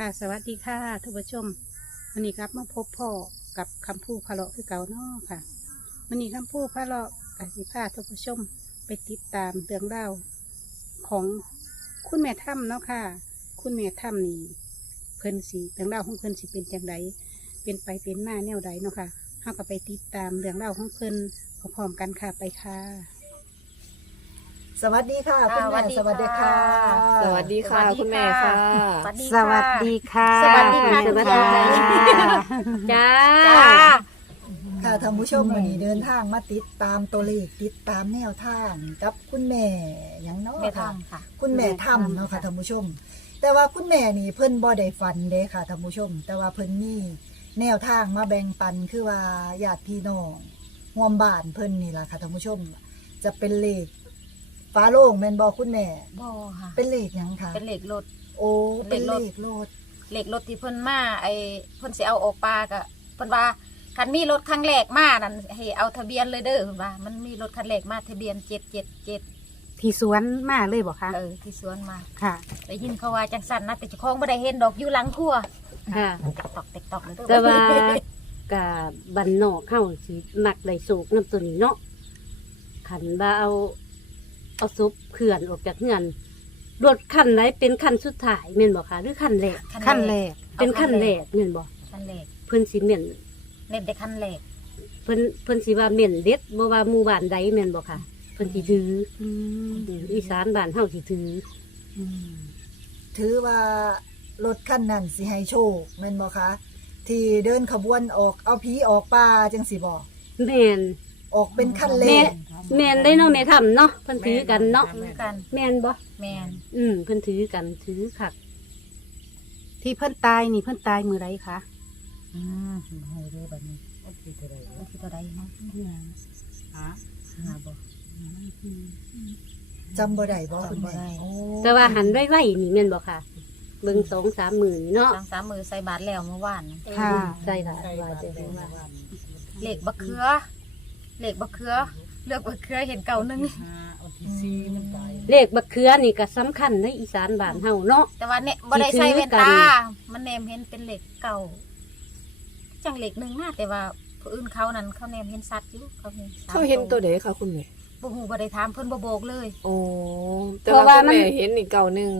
ค่ะสวัสดีค่ะท่านผู้ชมวันนี้ครับมาพบพ่อกับคำพูดพะเลาะคือเก่านาะค่ะวันนี้คำพูดพะเลาะกับสิพาท่านผู้ชมไปติดตามเรื่องเล่าของคุณแม่ถ้ำเนาะค่ะ คุณแม่ถ้ำนี่เพิ่นสีเรื่องเล่าของเพิ่นสิเป็นจังไดเป็นไปเป็นมาแนวใดเนาะค่ะเฮาก็ไปติดตามเรื่องเล่าของเพิ่นพร้อมๆกันค่ะไปค่ะ สวัสดีค่ะคุณสวัแม่สดีสวัสดีค่ะค่ะสวัสดีค่ะ สวัสดีคุณแม่ค่ะสวัสดีสวัสดีค่ะ สวัสดีค่ะสวัสดีจ้าจ้าจ้าค่ะท่านผู้ชมวันนี้เดินทางมาติดตามตัวเลขติดตามแนวทางกับคุณแม่อย่างเน้อแม่ค่ะทำค่ะ คุณแม่ทำเนาะค่ะท่านผู้ชม แต่ว่าคุณแม่นี่เพิ่นบ่ได้ฟันเด้ค่ะท่านผู้ชม แต่ว่าเพิ่นมีแนวทางมาแบ่งปันคือว่าญาติพี่น้องร่วมบ้านเพิ่นนี่ล่ะค่ะท่านผู้ชม จะเป็นเลข ฟ้าโล่งแม่นบ่คุณแม่ บ่ค่ะ เป็นเลขหยังคะเป็นเหล็กรถ โอ้เป็นเลขโลดเหล็กรถที่เพิ่นมาไอ้เพิ่นสิเอาออกปลาก็เพิ่นว่าคันมีรถคันแรกมานั่นให้เอาทะเบียนเลยเด้อเพิ่นว่า มันมีรถคันแรกมาทะเบียน777ที่สวนมาเลยบอกคะเออที่สวนมาค่ะ ได้ยินเขาว่าจังสั่นนะแต่เจ้าของบ่ได้เห็นดอกอยู่หลังครัวค่ะ ติ๊กตอกติ๊กตอกเลยเด้อแต่ว่ากับบันนอกเข้าสิมักได้สูกน้ำตัวนี้เนาะขันว่าเอา เอาซุปเขื่อนออกจากเงื่อนรถคันไหนเป็นคันสุดท้ายแม่นบอกค่ะหรือคันแรกขั้นแรกเป็นคันแรกแม่นบอกคันแรกเพิ่นสิเม่นเน็ตได้คันแรกเพิ่นเพิ่นสิว่าเม่นเด็ดบ่ว่าหมู่บ้านใดแม่นบอกค่ะเพิ่นสิถืออืมออีสานบ้านเฮาสิถืออืมถือว่ารถคันนั้นสิให้โชคแม่นบ่คะที่เดินขบวนออกเอาผีออกป่าจังสิบ่แม่น ออกเป็นคันเลแม่ขแม่นได้เนาะแม่ทำเนาะเพิ่นถือกันเนาะถือกันแม่นบ่แม่นอืมเพิ่นถือกันถือคักที่เพิ่นตายนี่เพิ่นตายมือไรคะอืมโหดูแบบนี้มันคือตัวใดมันคือตัวใดเนาะหาบ่จำบ่ได้บ่คุณจำบ่แม่ได้โอ้แต่ว่าหันไว้ไว้นี่แม่นบ่ค่ะ เบิ่งสองสามหมื่นเนาะสามสามมือใส่บาทแล้วเมื่อวานนี่ค่ะ ใช่ค่ะว่าจะเห็นว่าเหล็กบักเขือ เหล็กบักเขือเลือกบักเขือเห็นเก่าหนึงเลขบักเขือนี่ก็สำคัญในอีสานบ้านเฮาเนาะ แต่ว่าเนี่ยบ่ได้ใส่แว่นที่ถือกัตานมันแนมเห็นเป็นเหล็กเก่าจังเหล็กหนึ่งนะแต่ว่าผู้อื่นเขานั้นเขาแนมเห็นสัตว์อยู่เขาเห็นสมเขาเห็นตัวใดคะคุณแม่บ่ฮู้บ่ได้ถามเพิ่นบ่บอกเลย โอ้แต่ว่าคุณแม่เห็นอีกเก่าหนึ่ง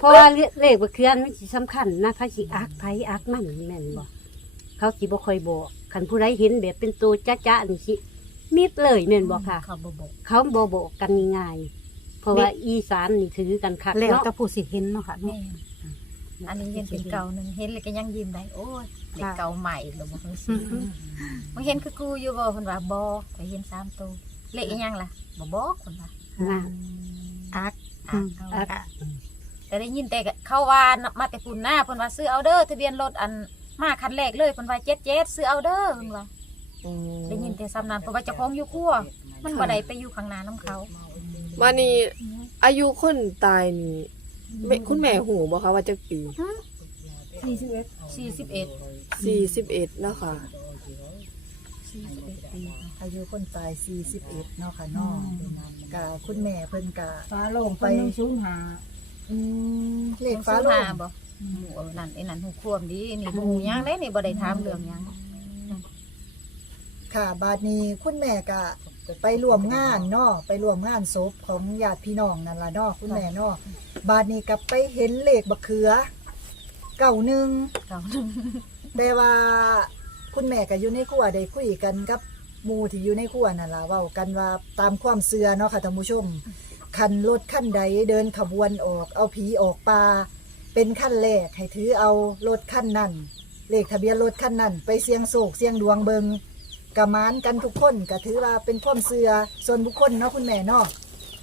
เพราะว่าเลขบักเขือมันสิสำคัญนะพระสิอักไผอักมันแม่นบ่ เขาสิบ่ค่อยบอกคันผู้ใดเห็นแบบเป็นตัวจ๊ะๆนี่สิมิดเลยแม่นบ่ค่ะ เขาบ่บอกเขาบ่บอกกันง่ายๆเพราะว่าอีสานนี่ถือกันคักแล้วเนาะแต่ผู้สิเห็นเนาะค่ะแม่นอันนี้เห็นเป็นเก่าหนึงเห็นเลยก็ยังยิ้มได้โอ้ยเหล็กเก่าใหม่แล้วบ่เพิ่นสิมึงเห็นคือกูอยู่บ่เพิ่นว่าบ่ก็เห็นสามตัวเหล็กอีหยังล่ะบ่บอกเพิ่นว่าอ่า อักอะอืมเอาอัก แต่ได้ยินแต่เขาว่านะมาแต่ปุ่นหน้าเพิ่นว่าซื้อเอาเด้อทะเบียนรถอัน มาคันแรกเลยเพิ่นว่าเจ็ดเจ็ดซื้อเอาเด้อเพิ่นว่าได้ยินแต่ซ้ำนั้นเพราะว่าเจ้าของอยู่ครัว มันบ่ได้ไปอยู่ข้างหน้าน้ำเขามานี่อายุคนตายนี่แม่คุณแม่หูบ่คะว่าจักปีสี่สิบเอ็ดสี่สิบเอ็ดแล้วค่ะสี่สิบเอ็ดปีอายุคนตาย 41 เนาะค่ะเนาะกะคุณแม่เพิ่นกะฟ้าโล่งไปศูนย์หาอืมเลขต้องฟ้าซื้อโลงมาบ่ หมู่เอานั่นไอ้นั่นหูควมดีนี่บ่หูหยังได้นี่บ่ได้ถามเรื่องหยังค่ะ บาดนี้คุณแม่กะไปร่วมงานเนาะไปร่วมงานศพของญาติพี่น้องนั่นล่ะเนาะคุณแม่เนาะบาดนี้กลับไปเห็นเลขบักเขือเก่าหนึ่งเก่าแต่ว่าคุณแม่ก็อยู่ในครัวได้คุยกันกับหมู่ที่อยู่ในครัวนั่นล่ะเว้ากันว่าตามความเชื่อเนาะค่ะท่านผู้ชมคันรถคันใดเดินขบวนออก เอาผีออกป่า เป็นขั้นแรกให้ถือเอารถคันนั้นเลขทะเบียนรถคันนั้นไปเสี่ยงโศกเสี่ยงดวงเบิงกะมานกันทุกคนก็ถือว่าเป็นความเชื่อส่วนบุคคลเนาะคุณแม่เนาะ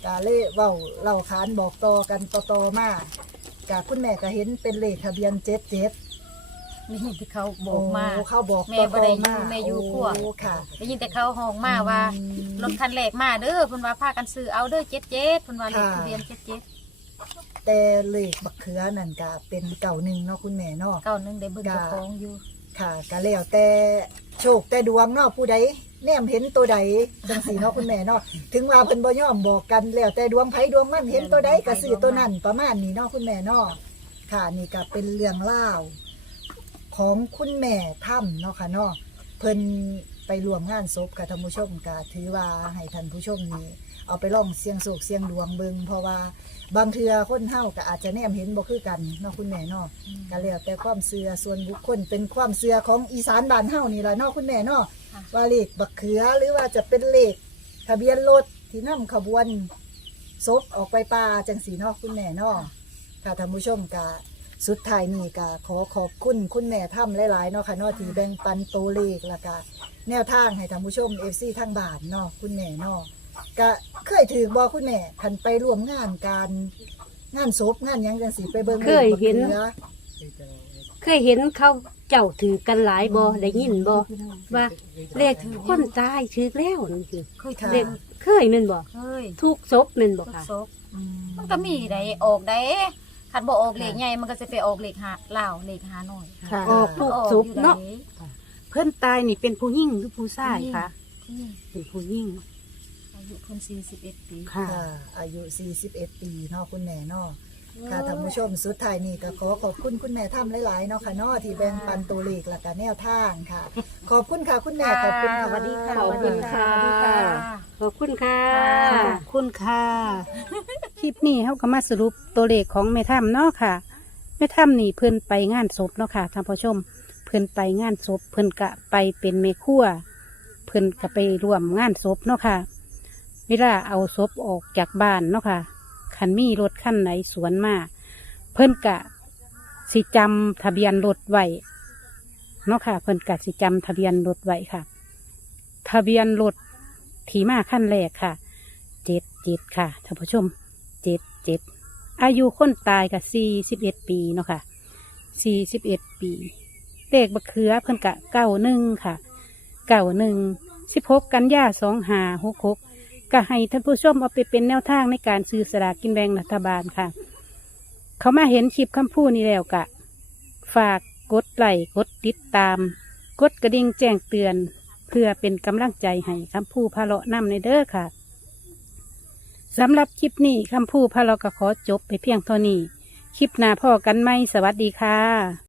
กะเล่เว้าเล่าขานบอกต่อกันต่อๆมากะคุณแม่ก็เห็นเป็นเลขทะเบียนเจ็ดเจ็ดนี่ที่เขาบอกมาโเขาบอกแม่บ่ได้อยู่ต่ๆาแม่อยู่ครัวโอ้ค่ะได้ยินแต่เขาห้องมาว่าอืมรถคันแรกมาเด้อเพิ่นว่าพากันซื้อเอาเด้อเจ็ดเจ็ดเพิ่นว่าเลขค่ะทะเบียนเจ็ดเจ็ด แต่เลขบักเขือนั่นก็เป็นเก่าหนึ่งเนาะคุณแม่เนาะ เก้าหนึงได้เบิ่งเจ้าของอยู่ ค่ะก็แล้วแต่โชคแต่ดวงเนาะผู้ใดแนมเห็นตัวใดจังสีเนาะคุณแม่เนาะถึงว่าเพิ่นบ่ยอมบอกกันแล้วแต่ดวงไผดวงมันเห็นตัวใดก็ซื้อตัวนั้นประมาณนี้เนาะคุณแม่เนาะค่ะนี่ก็เป็นเรื่องเล่าวของคุณแม่ถ้ำเนาะค่ะเนาะเพิ่น ไปรวมงานศพกับท่านผู้ชมก็ถือว่าให้ท่านผู้ชมนี่เอาไปลองเสียงโศกเสียงดวงเบิงเพราะว่าบางเทือคนเฮาก็อาจจะแนมเห็นบ่คือกันเนาะคุณแม่เนาะก็แล้วแต่ความเชื่อส่วนบุคคลเป็นความเชื่อของอีสานบ้านเฮานี่ล่ะเนาะคุณแม่เนาะค่ะว่าเลขบักเขือหรือว่าจะเป็นเลขทะเบียนรถที่นำขบวนศพออกไปป่าจังสีเนาะคุณแม่เนาะค่ะท่านผู้ชมกะ สุดท้ายนี่กะขอขอบคุณคุณแม่ถ้ำหลายๆเนาะค่ะเนาะที่แบ่งปันตัวเลขแล้วก็แนวทางให้ท่านผู้ชมเอฟซีทางบ้านเนาะคุณแม่เนาะก็เคยถือบอกคุณแม่คันไปร่วมงานการงานศพงานหยังจังสีไปเบิ่งเคยเห็นลขบักขือเคยเห็นเขาเจ้าถือกันหลายบ่ได้ยินบ่ว่าเลขคนตายถือแล้วนั่นสิเคยค่ะถือเคยแม่นบ่เคยทุกศพแม่นบ่ทุกค่ะ ศพอืมันก็มีได้ออกได้ คันบ่ออกเลขใหญ่มันก็จะไปออกเลขหาลาวเลขหาน้อยค่ะออกทุกศพเนาะเพื่อนตายนี่เป็นผู้หญิงหรือผู้ชายคะนี่เป็นผู้หญิงอายุเพิ่น41ปีค่ะค่ะ อายุ41ปีเนาะคุณแม่เนาะค่ะท่านผู้ชมสุดท้ายนี่ก็ขอขอบคุณคุณแม่ทำหลายๆเนาะค่ะเนาะที่แบ่งปันตัวเลขและก็แนวทางค่ะ ขอบคุณค่ะคุณแม่ขอบคุณค่ะสวัสดีค่ะขอบคุณค่ะ ขอบคุณค่ะ ขอบคุณค่ะ คลิปนี้เขาก็มาสรุปตัวเลขของแม่ถ้ำเนาะค่ะ แม่ถ้ำนี่เพิ่นไปงานศพเนาะค่ะท่านผู้ชม เพิ่นไปงานศพเพิ่นกะไปเป็นเมครัวเพิ่นกะไปร่วมงานศพเนาะค่ะเวลาเอาศพออกจากบ้านเนาะค่ะคันมีรถคันไหนสวนมาเพิ่นกะสิจำทะเบียนรถไว้เนาะค่ะ เพิ่นกะสิจำทะเบียนรถไว้ค่ะ ทะเบียนรถ ทีมาขั้นแรกค่ะเจ็ดเจ็ดค่ะท่านผู้ชมเจ็ดเจ็ดอายุคนตายกับสี่สิบเอ็ดปีเนาะค่ะสี่สิบเอ็ดปีเลขบักเขือเพิ่นกะเก้าหนึ่งค่ะเก้าหนึ่งสิบหกกันยาสองหาหกหกก็ให้ท่านผู้ชมเอาไปเป็นแนวทางในการซื้อสลากกินแบ่งรัฐบาลค่ะ เขามาเห็นคลิปคำพูดนี้แล้วกะ ฝากกดไลค์กดติดตาม กดกระดิ่งแจ้งเตือน เพื่อเป็นกำลังใจให้คำพูพะเลาะนำในเด้อค่ะสำหรับคลิปนี้คำพูพะเลาก็ขอจบไปเพียงเท่านี้ คลิปหน้าพ่อกันไหมสวัสดีค่ะ